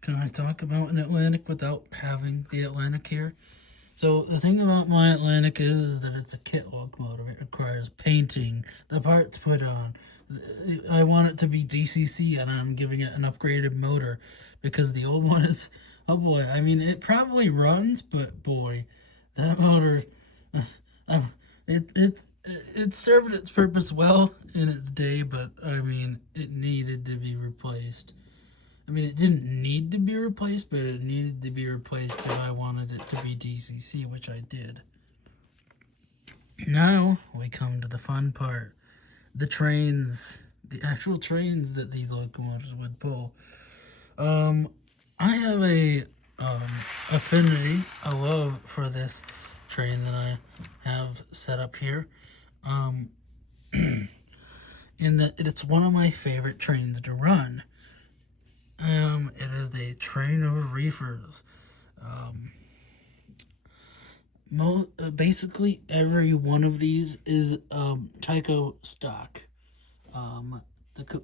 can I talk about an Atlantic without having the Atlantic here? So the thing about my Atlantic is that it's a kit locomotive. It requires painting, the parts put on. I want it to be DCC, and I'm giving it an upgraded motor because the old one is, oh boy. I mean, it probably runs, but boy, that motor, uh, it served its purpose well in its day, but I mean, it needed to be replaced. I mean, it didn't need to be replaced, but it needed to be replaced if I wanted it to be DCC, which I did. Now we come to the fun part. The trains. The actual trains that these locomotives would pull. Um, I have a affinity, a love for this train that I have set up here. Um, in that it's one of my favorite trains to run. It is the train of reefers. Um, Basically every one of these is Tyco stock. Um,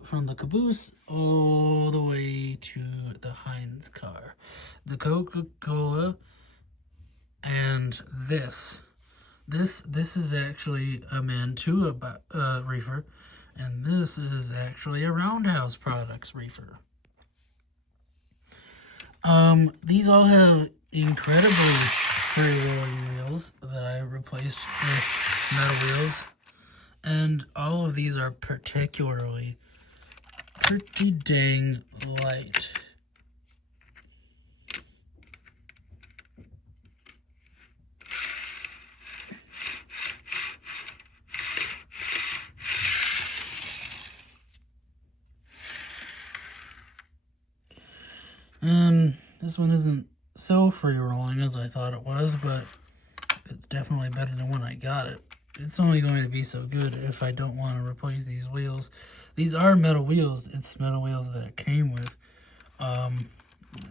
from the caboose all the way to the Heinz car, the Coca-Cola, and this is actually a Mantua reefer, and this is actually a Roundhouse Products reefer. These all have incredibly free-rolling wheels that I replaced with metal wheels, and all of these are particularly pretty dang light. And this one isn't so free-rolling as I thought it was, but it's definitely better than when I got it. It's only going to be so good if I don't want to replace these wheels. These are metal wheels. It's metal wheels that it came with.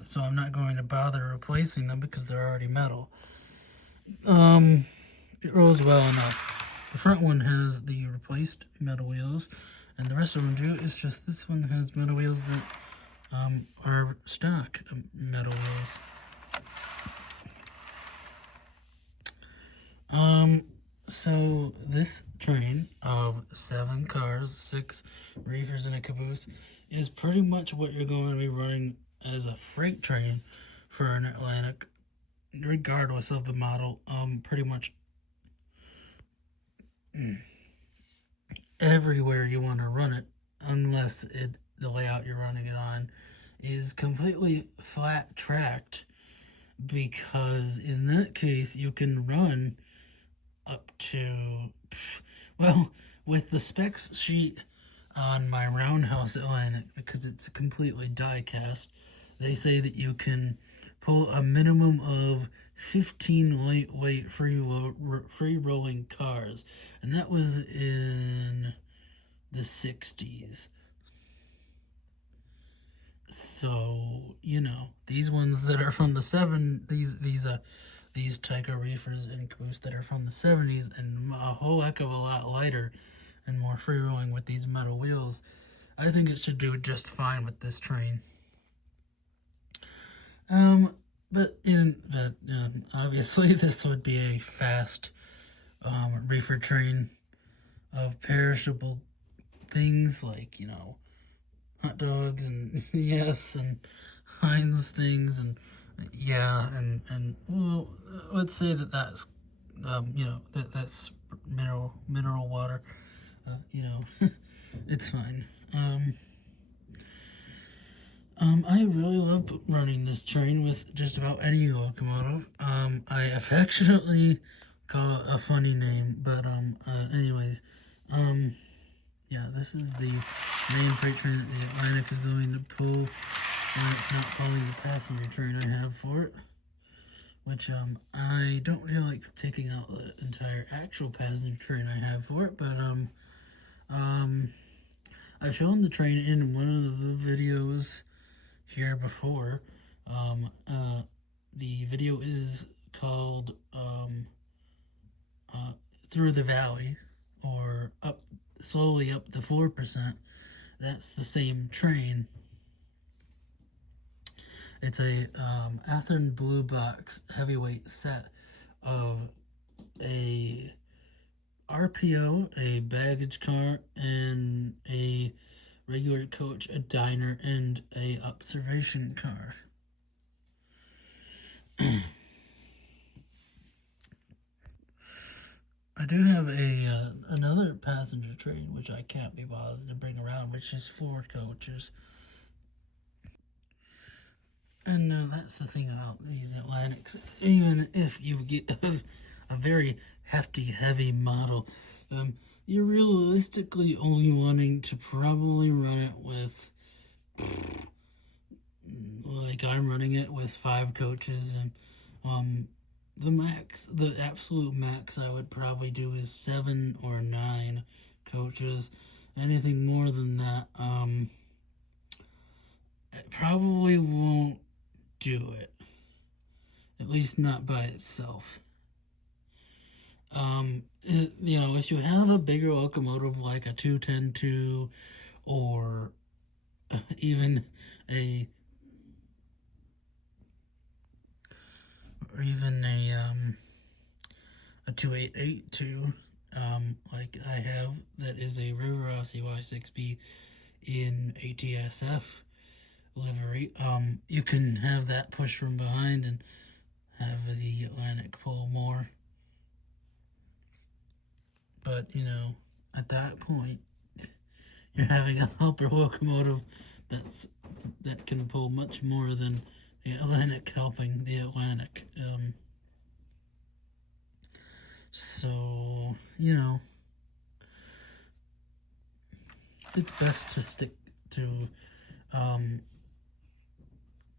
So I'm not going to bother replacing them because they're already metal. It rolls well enough. The front one has the replaced metal wheels, and the rest of them do. It's just this one has metal wheels that are stock metal wheels. So this train of 7 cars, 6 reefers, and a caboose is pretty much what you're going to be running as a freight train for an Atlantic, regardless of the model. Pretty much everywhere you want to run it, unless the layout you're running it on is completely flat tracked, because in that case you can run up to, well, with the specs sheet on my Roundhouse Atlantic, because it's completely die cast, they say that you can pull a minimum of 15 lightweight free rolling cars, and that was in the 60s. So, these ones that are from the these Tyco reefers and caboose that are from the 70s and a whole heck of a lot lighter and more free rolling with these metal wheels, I think it should do just fine with this train. But obviously this would be a fast reefer train of perishable things like hot dogs and yes, and Heinz things, and yeah, and well, let's say that's that's mineral water. It's fine. I really love running this train with just about any locomotive. I affectionately call it a funny name, but anyways, yeah, this is the main freight train that the Atlantic is going to pull when it's not pulling the passenger train I have for it. Which I don't feel like taking out the entire actual passenger train I have for it, but I've shown the train in one of the videos here before. The video is called Through the Valley, or up slowly up the 4%. That's the same train. It's a Athearn Blue Box heavyweight set of a RPO, a baggage car, and a regular coach, a diner, and a observation car. I do have a another passenger train which I can't be bothered to bring around, which is 4 coaches. And that's the thing about these Atlantics. Even if you get a very hefty, heavy model, you're realistically only wanting to probably run it with, like I'm running it with 5 coaches, and the absolute max I would probably do is 7 or 9 coaches. Anything more than that, it probably won't do it. At least not by itself. If you have a bigger locomotive like a 210-2 or even a 2882, like I have, that is a Rivarossi Y6B in ATSF livery, you can have that push from behind and have the Atlantic pull more. But at that point, you're having a helper locomotive that can pull much more than the Atlantic helping the Atlantic. So it's best to stick to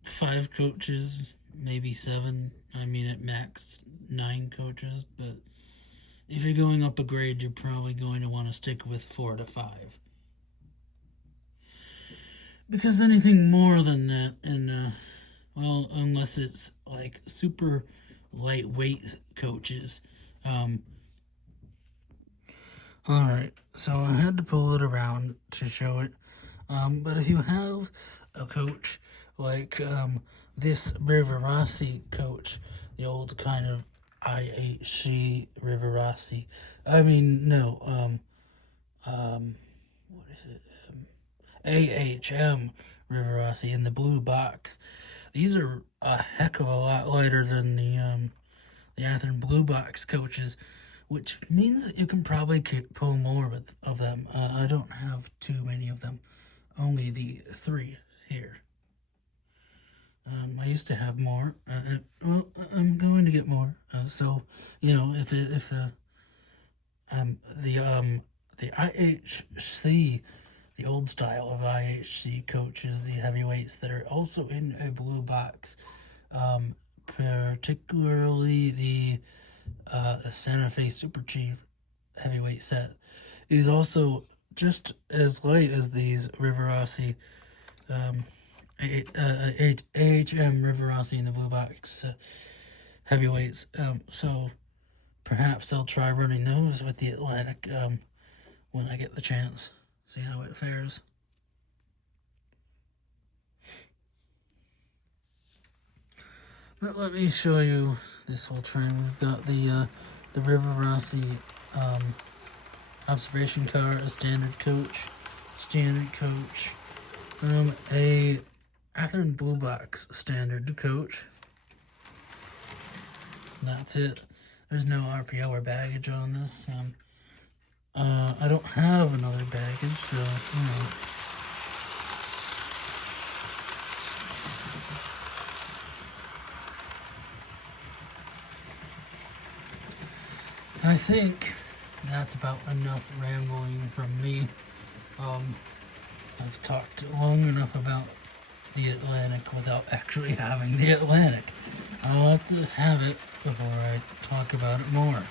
5 coaches, maybe 7. I mean, at max 9 coaches, but if you're going up a grade, you're probably going to want to stick with 4 to 5. Because anything more than that, and unless it's like super lightweight coaches. Alright, so I had to pull it around to show it. But if you have a coach like this Rivarossi coach, the old kind of IHC Rivarossi. I mean, no, what is it? AHM Rivarossi in the blue box. These are a heck of a lot lighter than the Athearn Blue Box coaches, which means that you can probably pull more of them. I don't have too many of them, only the 3 here. I used to have more. I'm going to get more. So, if the IHC, the old style of IHC coaches, the heavyweights that are also in a blue box, particularly the Santa Fe Super Chief heavyweight set, is also just as light as these Rivarossi. AHM Rivarossi in the blue box heavyweights. So perhaps I'll try running those with the Atlantic when I get the chance. See how it fares. But let me show you this whole train. We've got the Rivarossi observation car, a standard coach, a Athearn Blue Box standard coach. That's it. There's no RPO or baggage on this. I don't have another baggage, so I think that's about enough rambling from me. I've talked long enough about the Atlantic without actually having the Atlantic. I'll have to have it before I talk about it more.